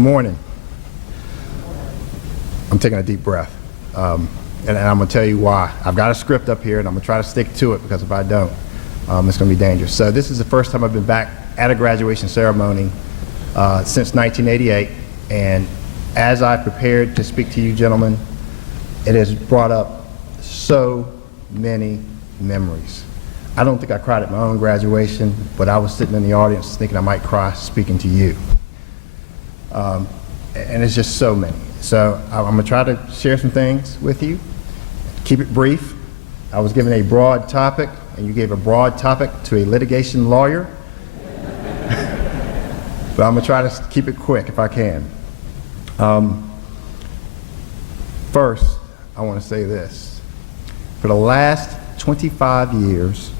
Good morning. I'm taking a deep breath, and I'm going to tell you why. I've got a script up here, and I'm going to try to stick to it, because if I don't, it's going to be dangerous. So this is the first time I've been back at a graduation ceremony since 1988, and as I prepared to speak to you gentlemen, it has brought up so many memories. I don't think I cried at my own graduation, but I was sitting in the audience thinking I might cry speaking to you. And it's just so many. So I'm going to try to share some things with you. Keep it brief. I was given a broad topic, and you gave a broad topic to a litigation lawyer. But I'm going to try to keep it quick if I can. First, I want to say this. For the last 25 years,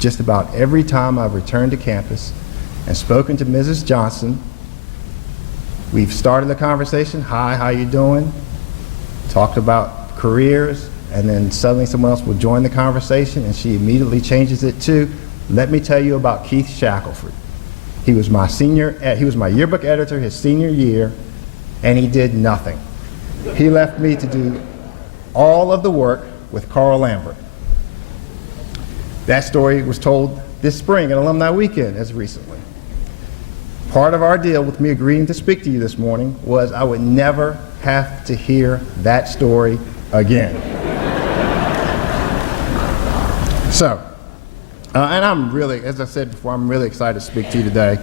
just about every time I've returned to campus and spoken to Mrs. Johnson, we've started the conversation, hi, how you doing? Talked about careers, and then suddenly someone else will join the conversation, and she immediately changes it to, let me tell you about Keith Shackleford. He was my yearbook editor his senior year, and he did nothing. He left me to do all of the work with Carl Lambert. That story was told this spring at Alumni Weekend as recently. Part of our deal with me agreeing to speak to you this morning was I would never have to hear that story again. So, and I'm really, as I said before, I'm really excited to speak to you today.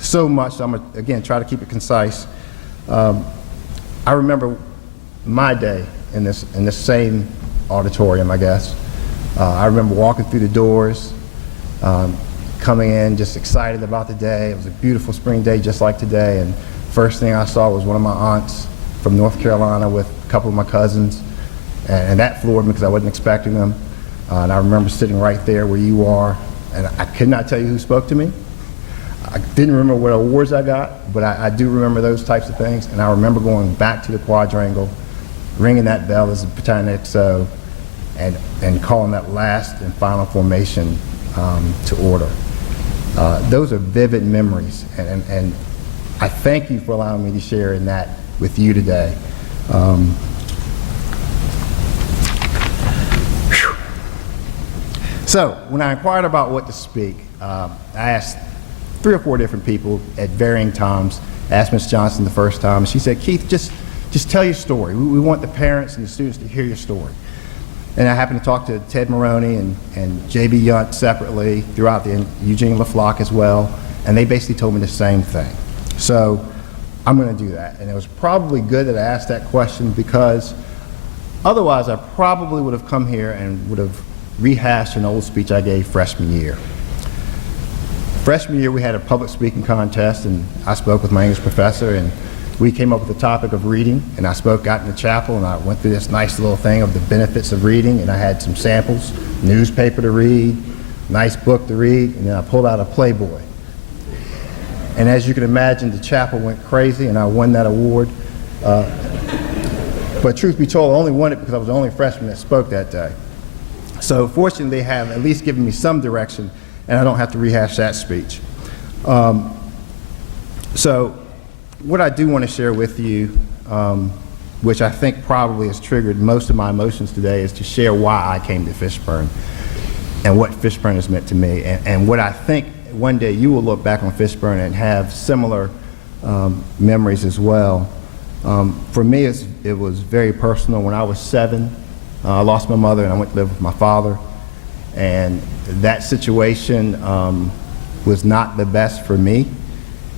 So much, so I'm going to, again, try to keep it concise. I remember my day in this same auditorium, I guess. I remember walking through the doors, coming in just excited about the day. It was a beautiful spring day just like today, and first thing I saw was one of my aunts from North Carolina with a couple of my cousins, and that floored me because I wasn't expecting them. And I remember sitting right there where you are, and I could not tell you who spoke to me. I didn't remember what awards I got, but I do remember those types of things, and I remember going back to the quadrangle, ringing that bell as a battalion XO, and calling that last and final formation to order. Those are vivid memories, and I thank you for allowing me to share in that with you today. So, when I inquired about what to speak, I asked 3 or 4 different people at varying times. I asked Ms. Johnson the first time, and she said, Keith, just tell your story. We want the parents and the students to hear your story. And I happened to talk to Ted Maroney and J.B. Yunt separately, throughout the Eugene LaFlock as well, and they basically told me the same thing. So I'm going to do that. And it was probably good that I asked that question, because otherwise I probably would have come here and would have rehashed an old speech I gave freshman year. Freshman year we had a public speaking contest, and I spoke with my English professor, and we came up with the topic of reading, and I got in the chapel, and I went through this nice little thing of the benefits of reading, and I had some samples, newspaper to read, nice book to read, and then I pulled out a Playboy. And as you can imagine, the chapel went crazy, and I won that award. But truth be told, I only won it because I was the only freshman that spoke that day. So fortunately, they have at least given me some direction, and I don't have to rehash that speech. So what I do want to share with you, which I think probably has triggered most of my emotions today, is to share why I came to Fishburne and what Fishburne has meant to me, and what I think one day you will look back on Fishburne and have similar memories as well. For me, it was very personal. When I was 7, I lost my mother, and I went to live with my father, and that situation was not the best for me.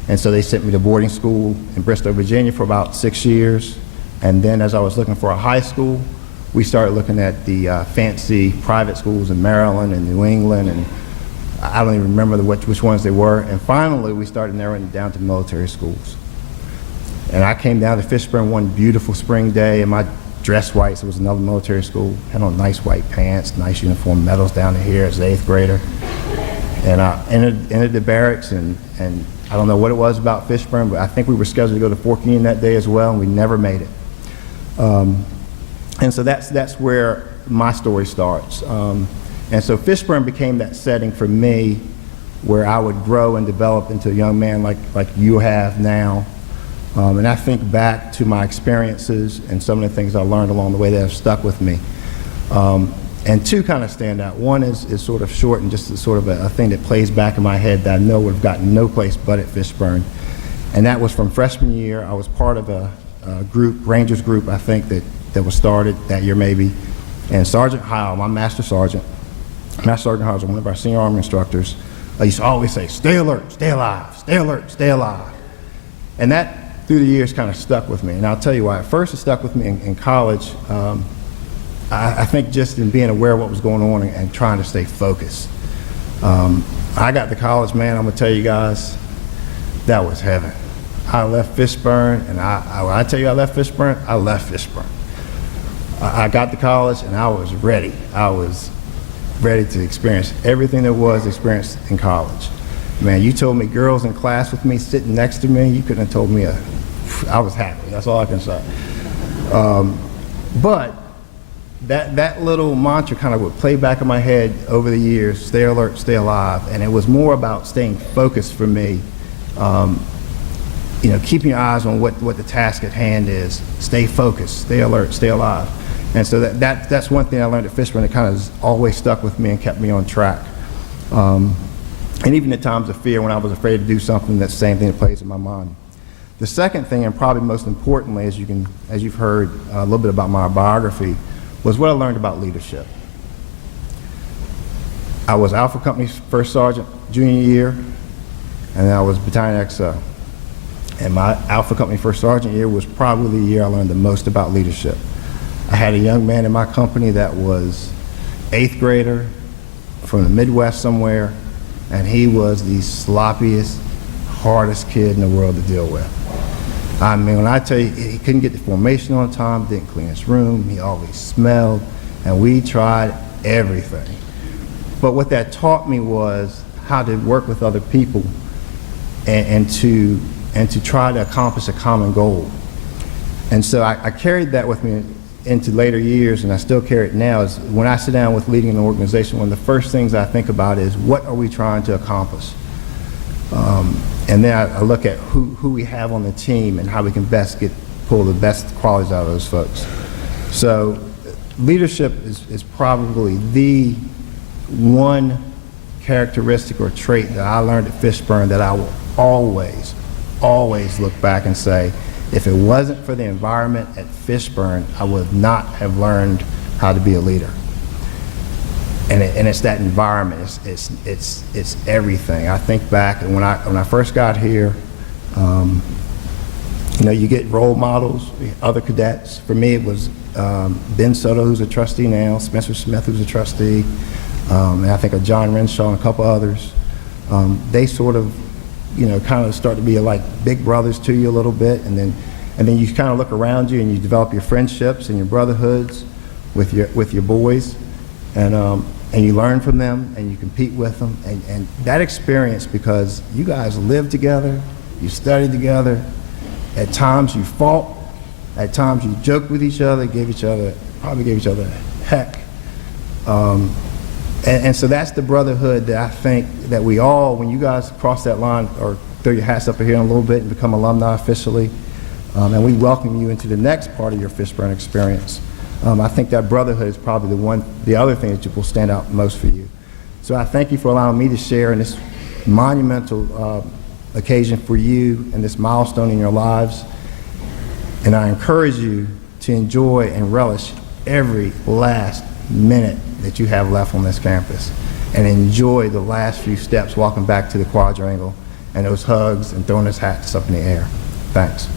And so they sent me to boarding school in Bristol, Virginia for about 6 years. And then as I was looking for a high school, we started looking at the fancy private schools in Maryland and New England, and I don't even remember which ones they were. And finally, we started narrowing it down to military schools. And I came down to Fishburne one beautiful spring day, and my dress white, so it was another military school, had on nice white pants, nice uniform, medals down to here as an 8th grader. And I entered the barracks, and I don't know what it was about Fishburne, but I think we were scheduled to go to Fort Union that day as well, and we never made it. And so that's where my story starts. And so Fishburne became that setting for me where I would grow and develop into a young man like you have now. And I think back to my experiences and some of the things I learned along the way that have stuck with me. And two kind of stand out. One is sort of short and just sort of a thing that plays back in my head that I know would have gotten no place but at Fishburne. And that was from freshman year. I was part of a group, Rangers group, I think, that was started that year maybe. And Sergeant Howell, my Master Sergeant Howell was one of our senior Army instructors. I used to always say, stay alert, stay alive, stay alert, stay alive. And that, through the years, kind of stuck with me. And I'll tell you why. At first, it stuck with me in college. I think just in being aware of what was going on and trying to stay focused. I got to college, man, I'm going to tell you guys, that was heaven. I left Fishburne, and when I tell you I left Fishburne, I left Fishburne. I got to college, and I was ready. I was ready to experience everything there was experienced in college. Man, you told me girls in class with me, sitting next to me, you couldn't have told me I was happy. That's all I can say. But that little mantra kind of would play back in my head over the years, stay alert, stay alive, and it was more about staying focused for me. You know, keeping your eyes on what the task at hand is. Stay focused, stay alert, stay alive. And so that's one thing I learned at Fishburne that kind of always stuck with me and kept me on track. And even at times of fear, when I was afraid to do something, that same thing that plays in my mind. The second thing, and probably most importantly, as you've heard a little bit about my biography, was what I learned about leadership. I was Alpha Company's first sergeant junior year, and I was Battalion XO. And my Alpha Company first sergeant year was probably the year I learned the most about leadership. I had a young man in my company that was 8th grader from the Midwest somewhere, and he was the sloppiest, hardest kid in the world to deal with. I mean, when I tell you, he couldn't get the formation on time, didn't clean his room, he always smelled, and we tried everything. But what that taught me was how to work with other people and to try to accomplish a common goal. And so I carried that with me into later years, and I still carry it now, is when I sit down with leading an organization, one of the first things I think about is what are we trying to accomplish? And then I look at who we have on the team and how we can best pull the best qualities out of those folks. So leadership is probably the one characteristic or trait that I learned at Fishburne that I will always look back and say, if it wasn't for the environment at Fishburne, I would not have learned how to be a leader. And it's that environment. It's everything. I think back, and when I first got here, you know, you get role models, other cadets. For me, it was Ben Soto, who's a trustee now, Spencer Smith, who's a trustee, and I think of John Renshaw and a couple others. They sort of, you know, kind of start to be like big brothers to you a little bit, and then you kind of look around you and you develop your friendships and your brotherhoods with your boys, and you learn from them and you compete with them, and that experience, because you guys lived together, you studied together, at times you fought, at times you joked with each other, probably gave each other heck. And so that's the brotherhood that I think that we all, when you guys cross that line or throw your hats up here in a little bit and become alumni officially, and we welcome you into the next part of your Fishburne experience, I think that brotherhood is probably the other thing that will stand out most for you. So I thank you for allowing me to share in this monumental occasion for you and this milestone in your lives. And I encourage you to enjoy and relish every last minute that you have left on this campus, and enjoy the last few steps walking back to the quadrangle and those hugs and throwing those hats up in the air. Thanks.